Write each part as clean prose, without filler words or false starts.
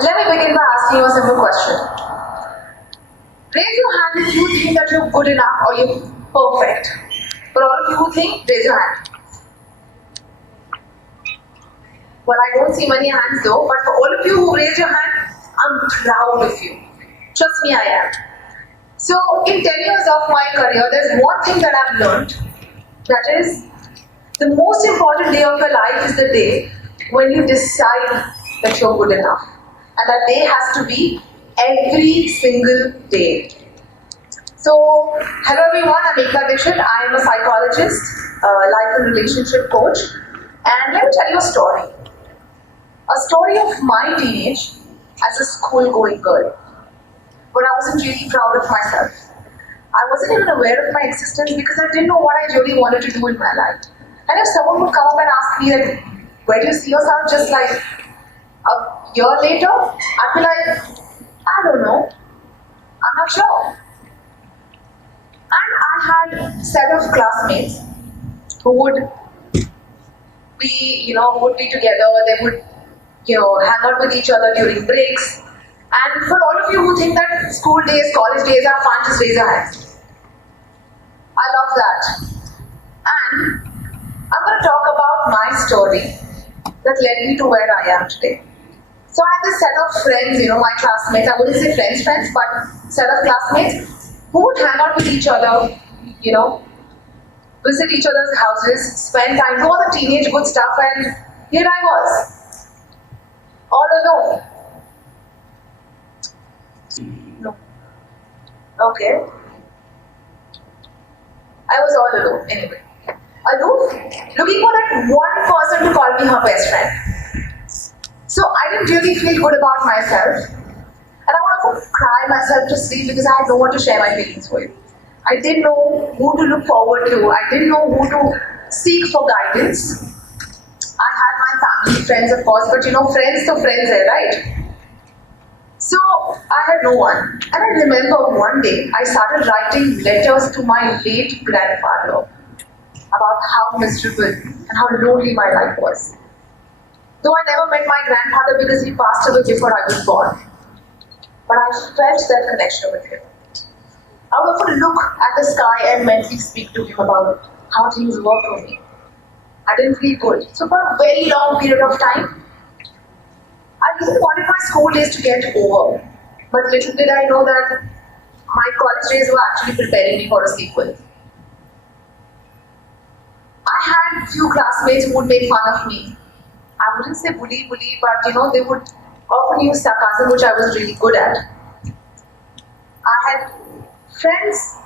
Let me begin by asking you a simple question. Raise your hand if you think that you're good enough or you're perfect. For all of you who think, raise your hand. Well, I don't see many hands though, but for all of you who raise your hand, I'm proud of you. Trust me, I am. So, in 10 years of my career, there's one thing that I've learned. That is, the most important day of your life is the day when you decide that you're good enough. And that day has to be every single day. So, hello everyone, I'm Ekta Dixit. I am a psychologist, life and relationship coach. And let me tell you a story. A story of my teenage as a school-going girl. But I wasn't really proud of myself. I wasn't even aware of my existence because I didn't know what I really wanted to do in my life. And if someone would come up and ask me that, where do you see yourself just like a year later? I'd be like, I don't know. I'm not sure. And I had a set of classmates who would be, together. They would, hang out with each other during breaks. And for all of you who think that school days, college days are fun, just raise your hands. I love that. And I'm going to talk about my story that led me to where I am today. So I had this set of friends, my classmates, I wouldn't say friends, but set of classmates who would hang out with each other, visit each other's houses, spend time, do all the teenage good stuff, and here I was, all alone. No. Okay. I was all alone anyway. Aloof, looking for that one person to call me her best friend. So I didn't really feel good about myself. And I wanted to cry myself to sleep because I had no one to share my feelings with. I didn't know who to look forward to. I didn't know who to seek for guidance. I had my family, friends of course, but friends to friends there, right? So I had no one. And I remember one day I started writing letters to my late grandfather about how miserable and how lonely my life was. Though I never met my grandfather because he passed away before I was born. But I felt that connection with him. I would often look at the sky and mentally speak to him about how things were for me. I didn't feel good. So for a very long period of time, I really wanted my school days to get over. But little did I know that my college days were actually preparing me for a sequel. I had a few classmates who would make fun of me. I wouldn't say bully, but they would often use sarcasm, which I was really good at. I had friends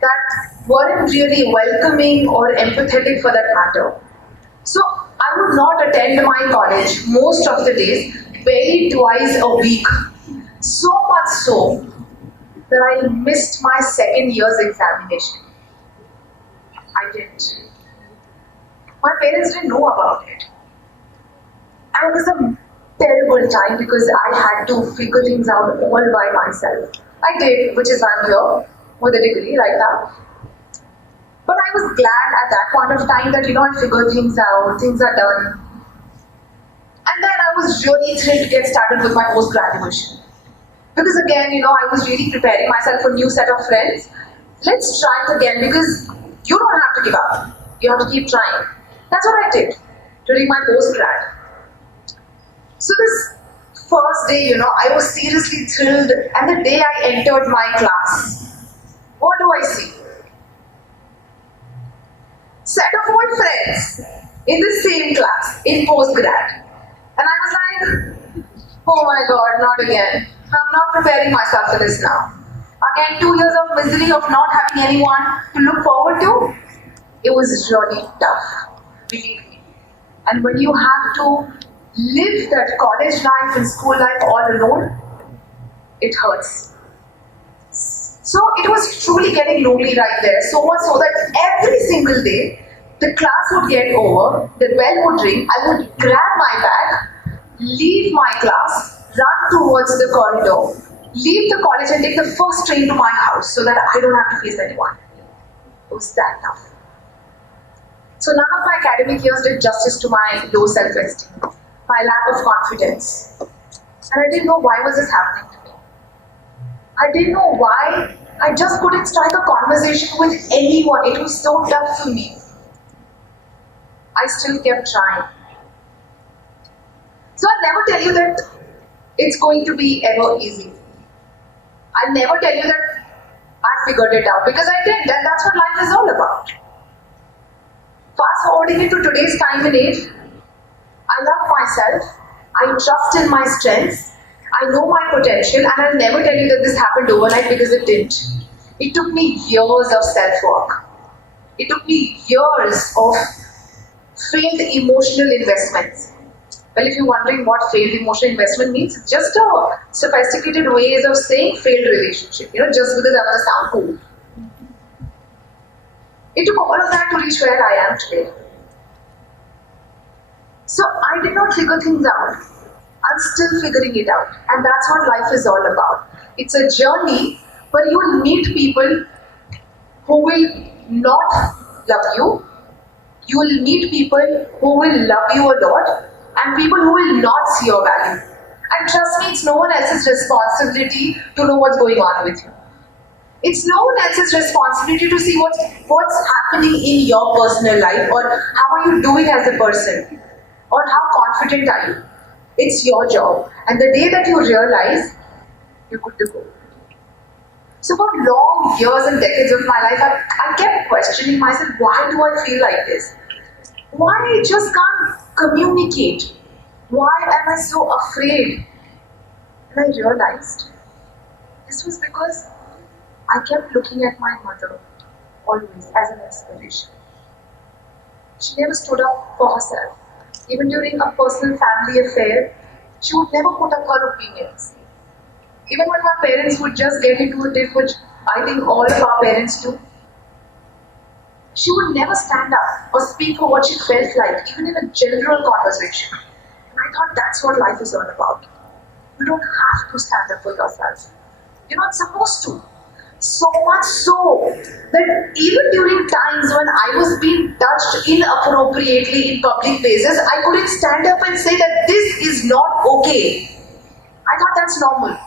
that weren't really welcoming or empathetic for that matter. So I would not attend my college most of the days, barely twice a week. So much so that I missed my second year's examination. I didn't. My parents didn't know about it. And it was a terrible time because I had to figure things out all by myself. I did, which is why I'm here with a degree right now. But I was glad at that point of time that, I figured things out, things are done. And then I was really thrilled to get started with my post-graduation. Because again, I was really preparing myself for a new set of friends. Let's try it again because you don't have to give up. You have to keep trying. That's what I did during my post-grad. So this first day, I was seriously thrilled, and the day I entered my class, what do I see? Set of old friends in the same class, in post-grad. And I was like, oh my God, not again. I'm not preparing myself for this now. Again, 2 years of misery of not having anyone to look forward to. It was really tough, believe me. And when you have to live that college life and school life all alone, it hurts. So it was truly getting lonely right there, so much so that every single day, the class would get over, the bell would ring, I would grab my bag, leave my class, run towards the corridor, leave the college and take the first train to my house so that I don't have to face anyone. It was that tough. So none of my academic years did justice to my low self-esteem, my lack of confidence. And I didn't know why was this happening to me. I didn't know why. I just couldn't strike a conversation with anyone. It was so tough for me. I still kept trying. So I'll never tell you that it's going to be ever easy. I'll never tell you that I figured it out, because I didn't, and that's what life is all about. Fast forwarding it to today's time and age, I love myself, I trust in my strengths, I know my potential, and I'll never tell you that this happened overnight, because it didn't. It took me years of self-work. It took me years of failed emotional investments. Well, if you're wondering what failed emotional investment means, it's just a sophisticated ways of saying failed relationship, just because I want to sound cool. It took all of that to reach where I am today. So I did not figure things out. I'm still figuring it out. And that's what life is all about. It's a journey where you will meet people who will not love you. You will meet people who will love you a lot, and people who will not see your value. And trust me, it's no one else's responsibility to know what's going on with you. It's no one else's responsibility to see what's happening in your personal life, or how are you doing as a person, or how confident are you. It's your job. And the day that you realize, you're good to go. So for long years and decades of my life, I kept questioning myself, why do I feel like this? Why I just can't communicate? Why am I so afraid? And I realized this was because I kept looking at my mother always as an inspiration. She never stood up for herself. Even during a personal family affair, she would never put up her opinions. Even when my parents would just get into a tiff, which I think all of our parents do, she would never stand up or speak for what she felt like, even in a general conversation. And I thought that's what life is all about. You don't have to stand up for yourself. You're not supposed to. So much so that even during times when I was being touched inappropriately in public places, I couldn't stand up and say that this is not okay. I thought that's normal.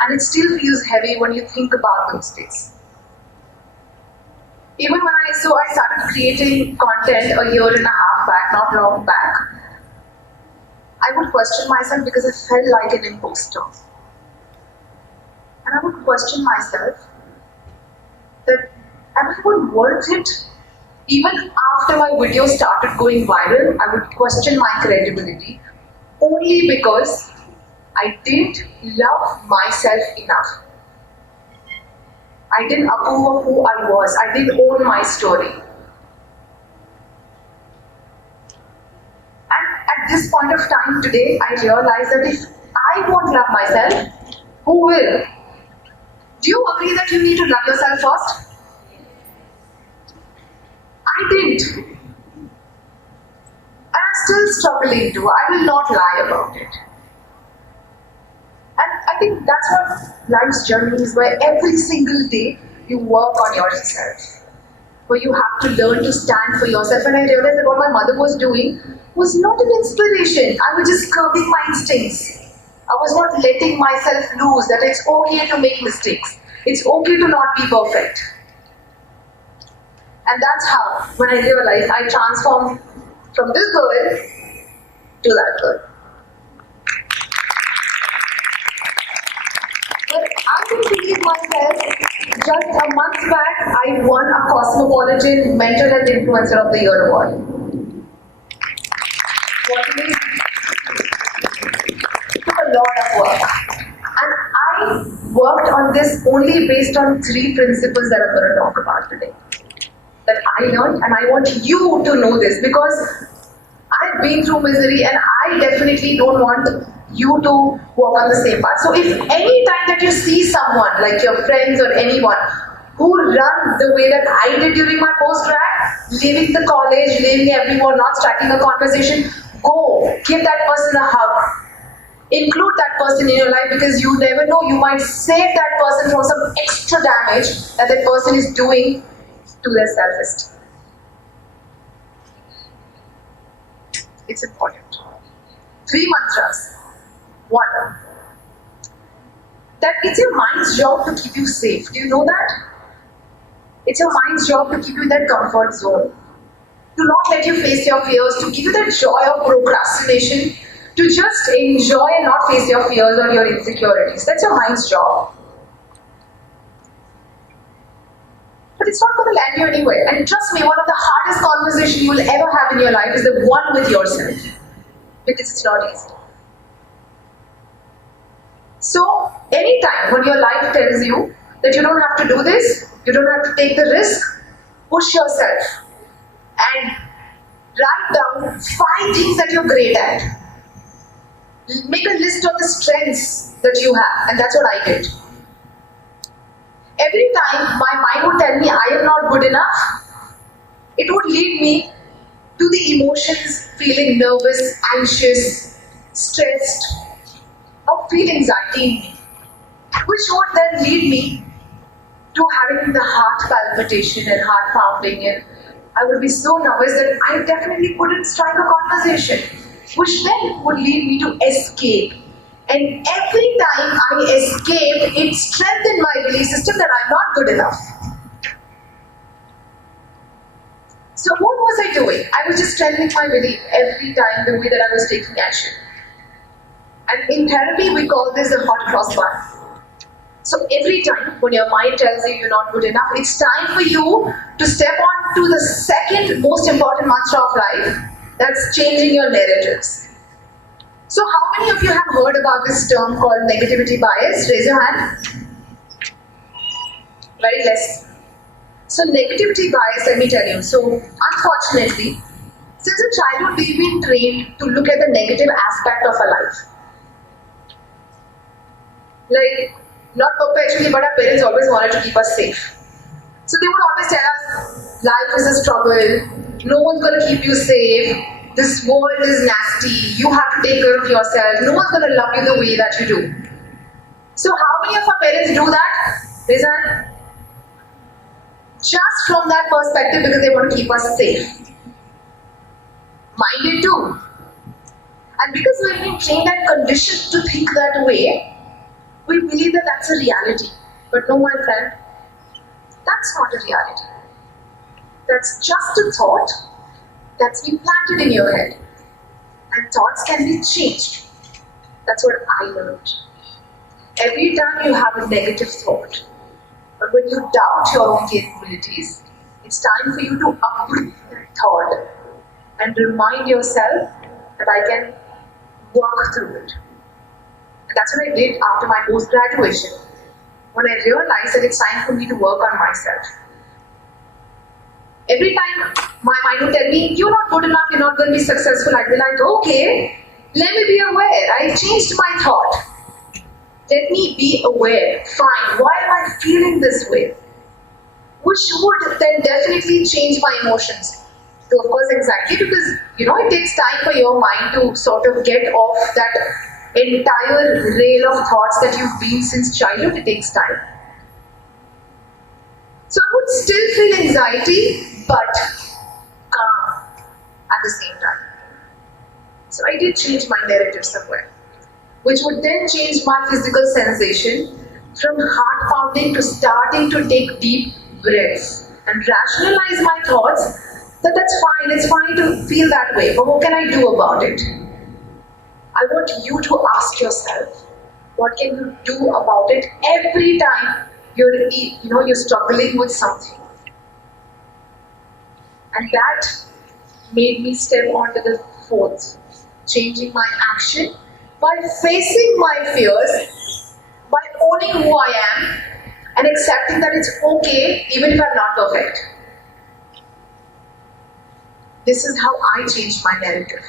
And it still feels heavy when you think about those days. Even when I started creating content a year and a half back, not long back, I would question myself because I felt like an imposter. And I would question myself that, am I even worth it? Even after my video started going viral, I would question my credibility only because I didn't love myself enough. I didn't approve of who I was. I didn't own my story. And at this point of time today, I realize that if I won't love myself, who will? Do you agree that you need to love yourself first? I didn't. And I'm still struggling to. I will not lie about it. And I think that's what life's journey is, where every single day you work on yourself, where you have to learn to stand for yourself. And I realized that what my mother was doing was not an inspiration. I was just curbing my instincts. I was not letting myself lose, that it's okay to make mistakes. It's okay to not be perfect. And that's how, when I realized, I transformed from this girl to that girl. But I didn't believe myself. Just a month back, I won a Cosmopolitan Mental Health Influencer of the Year award. What it is, it took a lot of work. And I worked on this only based on 3 principles that I'm going to talk about today. That I learned, and I want you to know this, because I've been through misery and I definitely don't want you to walk on the same path. So if any time that you see someone, like your friends or anyone, who run the way that I did during my post-grad, leaving the college, leaving everyone, not striking a conversation, go, give that person a hug. Include that person in your life, because you never know, you might save that person from some extra damage that that person is doing to their self-esteem. It's important. 3 mantras. 1. That it's your mind's job to keep you safe. Do you know that? It's your mind's job to keep you in that comfort zone. To not let you face your fears, to give you that joy of procrastination, to just enjoy and not face your fears or your insecurities. That's your mind's job. But it's not going to land you anywhere. And trust me, one of the hardest conversations you will ever have in your life is the one with yourself. Because it's not easy. So, anytime when your life tells you that you don't have to do this, you don't have to take the risk, push yourself and write down 5 things that you're great at. Make a list of the strengths that you have, and that's what I did. Every time my mind would tell me I am not good enough, it would lead me to the emotions, feeling nervous, anxious, stressed, or feel anxiety in me, which would then lead me to having the heart palpitation and heart pounding, and I would be so nervous that I definitely couldn't strike a conversation, which then would lead me to escape. And every time I escaped, it strengthened my belief system that I'm not good enough. So what was I doing? I was just strengthening my belief every time the way that I was taking action. And in therapy, we call this the hot cross bun. So every time when your mind tells you you're not good enough, it's time for you to step on to the second most important mantra of life. That's changing your narratives. So how many of you have heard about this term called negativity bias? Raise your hand. Very less. So negativity bias, let me tell you. So unfortunately, since a childhood we've been trained to look at the negative aspect of our life. Like, not perpetually, but our parents always wanted to keep us safe. So they would always tell us, life is a struggle, no one's going to keep you safe, this world is nasty, you have to take care of yourself, no one's going to love you the way that you do. So how many of our parents do that? Raise your hand. Just from that perspective, because they want to keep us safe. Mine did too. And because we've been trained and conditioned to think that way, we believe that that's a reality. But no, my friend, that's not a reality. That's just a thought that's been planted in your head. And thoughts can be changed. That's what I learned. Every time you have a negative thought, but when you doubt your own capabilities, it's time for you to uproot that thought and remind yourself that I can work through it. And that's what I did after my post-graduation, when I realized that it's time for me to work on myself. Every time my mind would tell me, you're not good enough, you're not going to be successful, I'd be like, okay, let me be aware. I changed my thought. Let me be aware. Fine, why am I feeling this way? Which would then definitely change my emotions. So of course anxiety, because it takes time for your mind to sort of get off that entire rail of thoughts that you've been since childhood. It takes time. So I would still feel anxiety, but calm at the same time. So I did change my narrative somewhere, which would then change my physical sensation from heart pounding to starting to take deep breaths and rationalize my thoughts that that's fine, it's fine to feel that way, but what can I do about it? I want you to ask yourself, what can you do about it every time you're struggling with something? And that made me step onto the fourth, changing my action by facing my fears, by owning who I am, and accepting that it's okay even if I'm not perfect. This is how I changed my narrative.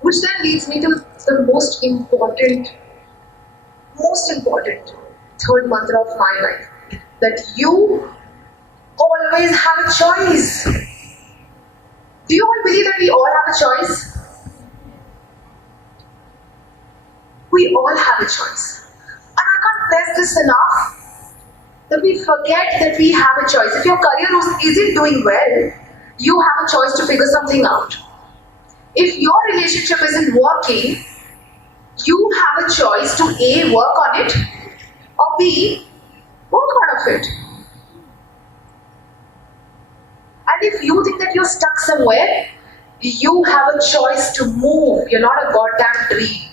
Which then leads me to the most important third mantra of my life, that you always have a choice. Do you all believe that we all have a choice? We all have a choice. And I can't press this enough, that we forget that we have a choice. If your career isn't doing well, you have a choice to figure something out. If your relationship isn't working, you have a choice to A, work on it, or B, work out of it. And if you think that you're stuck somewhere, you have a choice to move. You're not a goddamn tree.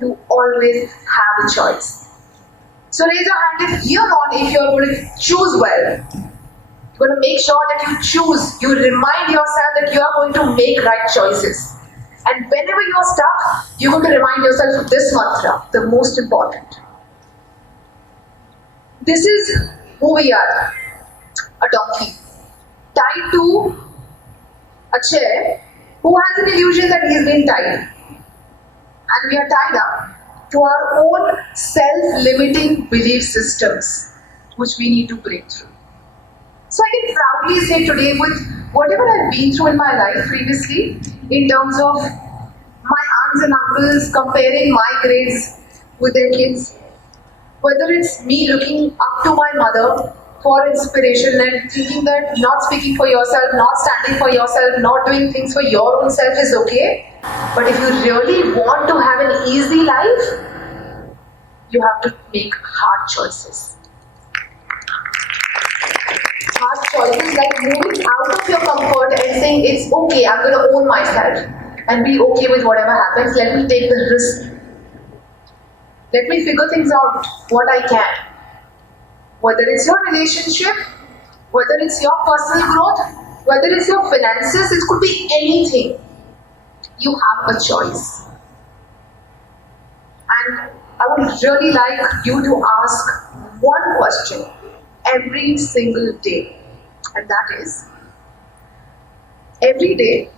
You always have a choice. So raise your hand if here on if you're going to choose well. You're going to make sure that you choose. You remind yourself that you are going to make right choices. And whenever you're stuck, you're going to remind yourself of this mantra, the most important. This is who we are. A donkey tied to a chair who has an illusion that he's been tied. And we are tied up to our own self-limiting belief systems, which we need to break through. So I can proudly say today, with whatever I've been through in my life previously, in terms of my aunts and uncles comparing my grades with their kids, whether it's me looking up to my mother for inspiration and thinking that not speaking for yourself, not standing for yourself, not doing things for your own self is okay. But if you really want to have an easy life, you have to make hard choices. Hard choices like moving out of your comfort and saying, it's okay, I'm going to own myself and be okay with whatever happens. Let me take the risk. Let me figure things out, what I can. Whether it's your relationship, whether it's your personal growth, whether it's your finances, it could be anything. You have a choice. And I would really like you to ask one question every single day. And that is, every day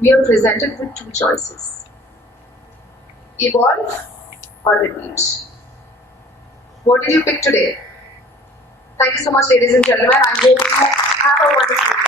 we are presented with two choices. Evolve or repeat. What did you pick today? Thank you so much, ladies and gentlemen. I hope you have a wonderful day.